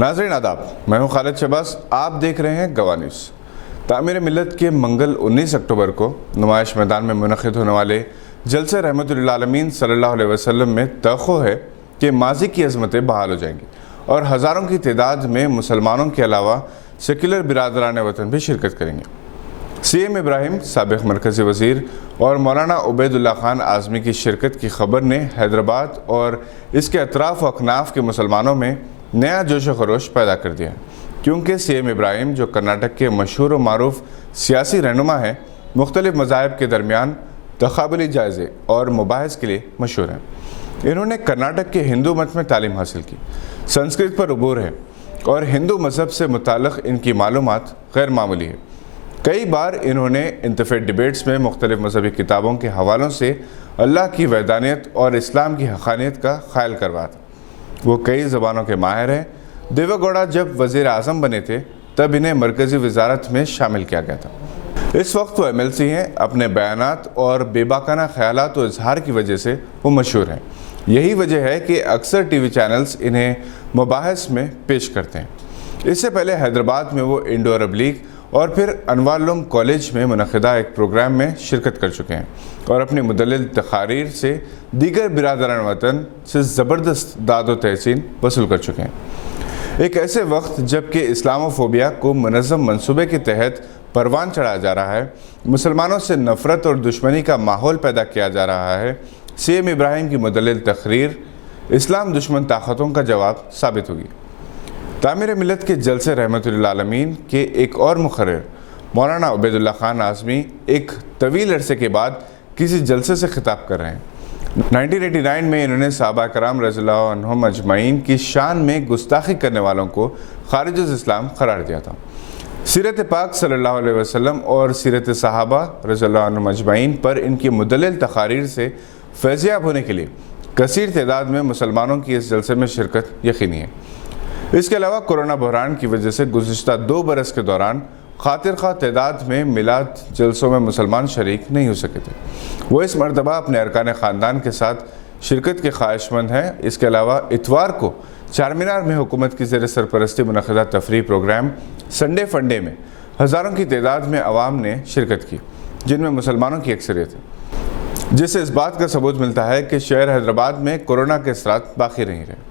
ناظرین آداب، میں ہوں خالد شہباز، آپ دیکھ رہے ہیں گواہ نیوز۔ تعمیر ملت کے منگل 19 اکتوبر کو نمائش میدان میں منعقد ہونے والے جلسے رحمت للعالمین صلی اللہ علیہ وسلم میں توقع ہے کہ ماضی کی عظمتیں بحال ہو جائیں گی اور ہزاروں کی تعداد میں مسلمانوں کے علاوہ سیکولر برادران وطن بھی شرکت کریں گے۔ سی ایم ابراہیم، سابق مرکزی وزیر اور مولانا عبید اللہ خان اعظمی کی شرکت کی خبر نے حیدرآباد اور اس کے اطراف و اکناف کے مسلمانوں میں نیا جوش و خروش پیدا کر دیا ہے، کیونکہ سی ایم ابراہیم جو کرناٹک کے مشہور و معروف سیاسی رہنما ہیں، مختلف مذاہب کے درمیان تقابلی جائزے اور مباحث کے لیے مشہور ہیں۔ انہوں نے کرناٹک کے ہندو مت میں تعلیم حاصل کی، سنسکرت پر عبور ہے اور ہندو مذہب سے متعلق ان کی معلومات غیر معمولی ہے۔ کئی بار انہوں نے انتفیٹ ڈیبیٹس میں مختلف مذہبی کتابوں کے حوالوں سے اللہ کی وحدانیت اور اسلام کی حقانیت کا خیال کروایا تھا۔ وہ کئی زبانوں کے ماہر ہیں۔ دیوے گوڑا جب وزیر اعظم بنے تھے تب انہیں مرکزی وزارت میں شامل کیا گیا تھا۔ اس وقت وہ MLC ہیں۔ اپنے بیانات اور بے باکانہ خیالات و اظہار کی وجہ سے وہ مشہور ہیں۔ یہی وجہ ہے کہ اکثر ٹی وی چینلز انہیں مباحث میں پیش کرتے ہیں۔ اس سے پہلے حیدرآباد میں وہ انڈو عرب لیگ اور پھر انوار العلوم کالج میں منعقدہ ایک پروگرام میں شرکت کر چکے ہیں اور اپنی مدلل تقاریر سے دیگر برادران وطن سے زبردست داد و تحسین وصول کر چکے ہیں۔ ایک ایسے وقت جب کہ اسلام و فوبیا کو منظم منصوبے کے تحت پروان چڑھایا جا رہا ہے، مسلمانوں سے نفرت اور دشمنی کا ماحول پیدا کیا جا رہا ہے، سی ایم ابراہیم کی مدلل تقریر اسلام دشمن طاقتوں کا جواب ثابت ہوگی۔ تعمیر ملت کے جلسے رحمت للعالمین کے ایک اور مقرر مولانا عبید اللہ خان اعظمی ایک طویل عرصے کے بعد کسی جلسے سے خطاب کر رہے ہیں۔ 1989 میں انہوں نے صحابہ کرام رضی اللہ عنہم اجمعین کی شان میں گستاخی کرنے والوں کو خارج از اسلام قرار دیا تھا۔ سیرت پاک صلی اللہ علیہ وسلم اور سیرت صحابہ رضی اللہ عنہم اجمعین پر ان کی مدلل تقاریر سے فیضیاب ہونے کے لیے کثیر تعداد میں مسلمانوں کی اس جلسے میں شرکت یقینی ہے۔ اس کے علاوہ کورونا بحران کی وجہ سے گزشتہ 2 برس کے دوران خاطر خواہ تعداد میں میلاد جلسوں میں مسلمان شریک نہیں ہو سکے تھے۔ وہ اس مرتبہ اپنے ارکان خاندان کے ساتھ شرکت کے خواہش مند ہیں۔ اس کے علاوہ اتوار کو چارمینار میں حکومت کی زیر سرپرستی منعقدہ تفریحی پروگرام سنڈے فنڈے میں ہزاروں کی تعداد میں عوام نے شرکت کی، جن میں مسلمانوں کی اکثریت ہے، جس سے اس بات کا ثبوت ملتا ہے کہ شہر حیدرآباد میں کورونا کے اثرات باقی نہیں رہے۔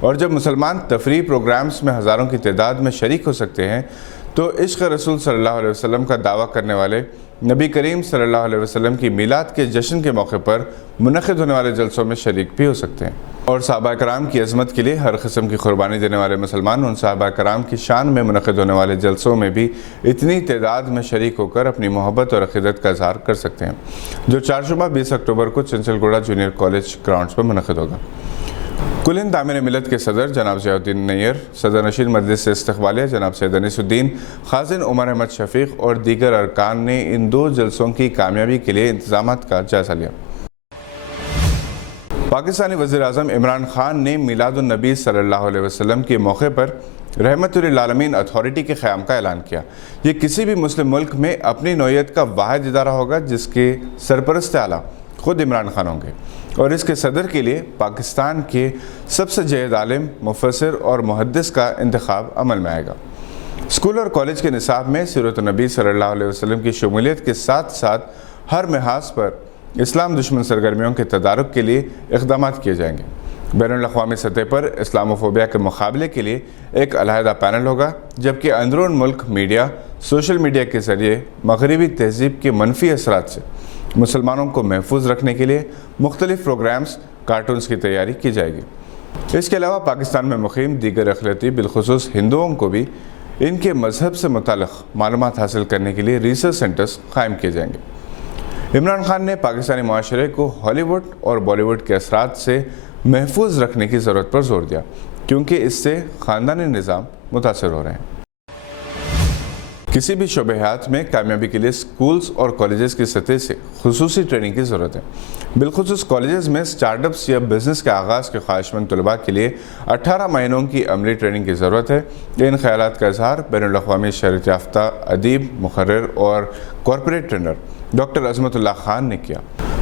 اور جب مسلمان تفریحی پروگرامز میں ہزاروں کی تعداد میں شریک ہو سکتے ہیں تو عشق رسول صلی اللہ علیہ وسلم کا دعویٰ کرنے والے نبی کریم صلی اللہ علیہ وسلم کی میلاد کے جشن کے موقع پر منعقد ہونے والے جلسوں میں شریک بھی ہو سکتے ہیں۔ اور صحابہ کرام کی عظمت کے لیے ہر قسم کی قربانی دینے والے مسلمان ان صحابہ کرام کی شان میں منعقد ہونے والے جلسوں میں بھی اتنی تعداد میں شریک ہو کر اپنی محبت اور عقیدت کا اظہار کر سکتے ہیں، جو چارشنبہ 20 اکتوبر کو چنچل گوڑا جونیئر کالج گراؤنڈز پر منعقد ہوگا۔ کل ہند تعمیر ملت کے صدر جناب ضیاء الدین نیر، صدر نشین مجلس سے استقبالیہ جناب سید انیس الدین، خازن عمر احمد شفیق اور دیگر ارکان نے ان 2 جلسوں کی کامیابی کے لیے انتظامات کا جائزہ لیا۔ پاکستانی وزیر اعظم عمران خان نے میلاد النبی صلی اللہ علیہ وسلم کے موقع پر رحمت للعالمین اتھارٹی کے قیام کا اعلان کیا۔ یہ کسی بھی مسلم ملک میں اپنی نوعیت کا واحد ادارہ ہوگا جس کے سرپرست اعلیٰ خود عمران خان ہوں گے، اور اس کے صدر کے لیے پاکستان کے سب سے جید عالم، مفسر اور محدث کا انتخاب عمل میں آئے گا۔ اسکول اور کالج کے نصاب میں سیرت النبی صلی اللہ علیہ وسلم کی شمولیت کے ساتھ ساتھ ہر محاذ پر اسلام دشمن سرگرمیوں کے تدارک کے لیے اقدامات کیے جائیں گے۔ بین الاقوامی سطح پر اسلام و فوبیا کے مقابلے کے لیے ایک علیحدہ پینل ہوگا، جبکہ اندرون ملک میڈیا، سوشل میڈیا کے ذریعے مغربی تہذیب کے منفی اثرات سے مسلمانوں کو محفوظ رکھنے کے لیے مختلف پروگرامز، کارٹونز کی تیاری کی جائے گی۔ اس کے علاوہ پاکستان میں مقیم دیگر اقلیتی، بالخصوص ہندوؤں کو بھی ان کے مذہب سے متعلق معلومات حاصل کرنے کے لیے ریسرچ سینٹرز قائم کیے جائیں گے۔ عمران خان نے پاکستانی معاشرے کو ہالی ووڈ اور بالی ووڈ کے اثرات سے محفوظ رکھنے کی ضرورت پر زور دیا، کیونکہ اس سے خاندانی نظام متاثر ہو رہے ہیں۔ کسی بھی شعبہ حیات میں کامیابی کے لیے سکولز اور کالجز کی سطح سے خصوصی ٹریننگ کی ضرورت ہے۔ بالخصوص کالجز میں سٹارٹ اپس یا بزنس کے آغاز کے خواہش مند طلباء کے لیے 18 مہینوں کی عملی ٹریننگ کی ضرورت ہے۔ ان خیالات کا اظہار بین الاقوامی شہرت یافتہ ادیب، مقرر اور کارپوریٹ ٹرینر ڈاکٹر عظمت اللہ خان نے کیا۔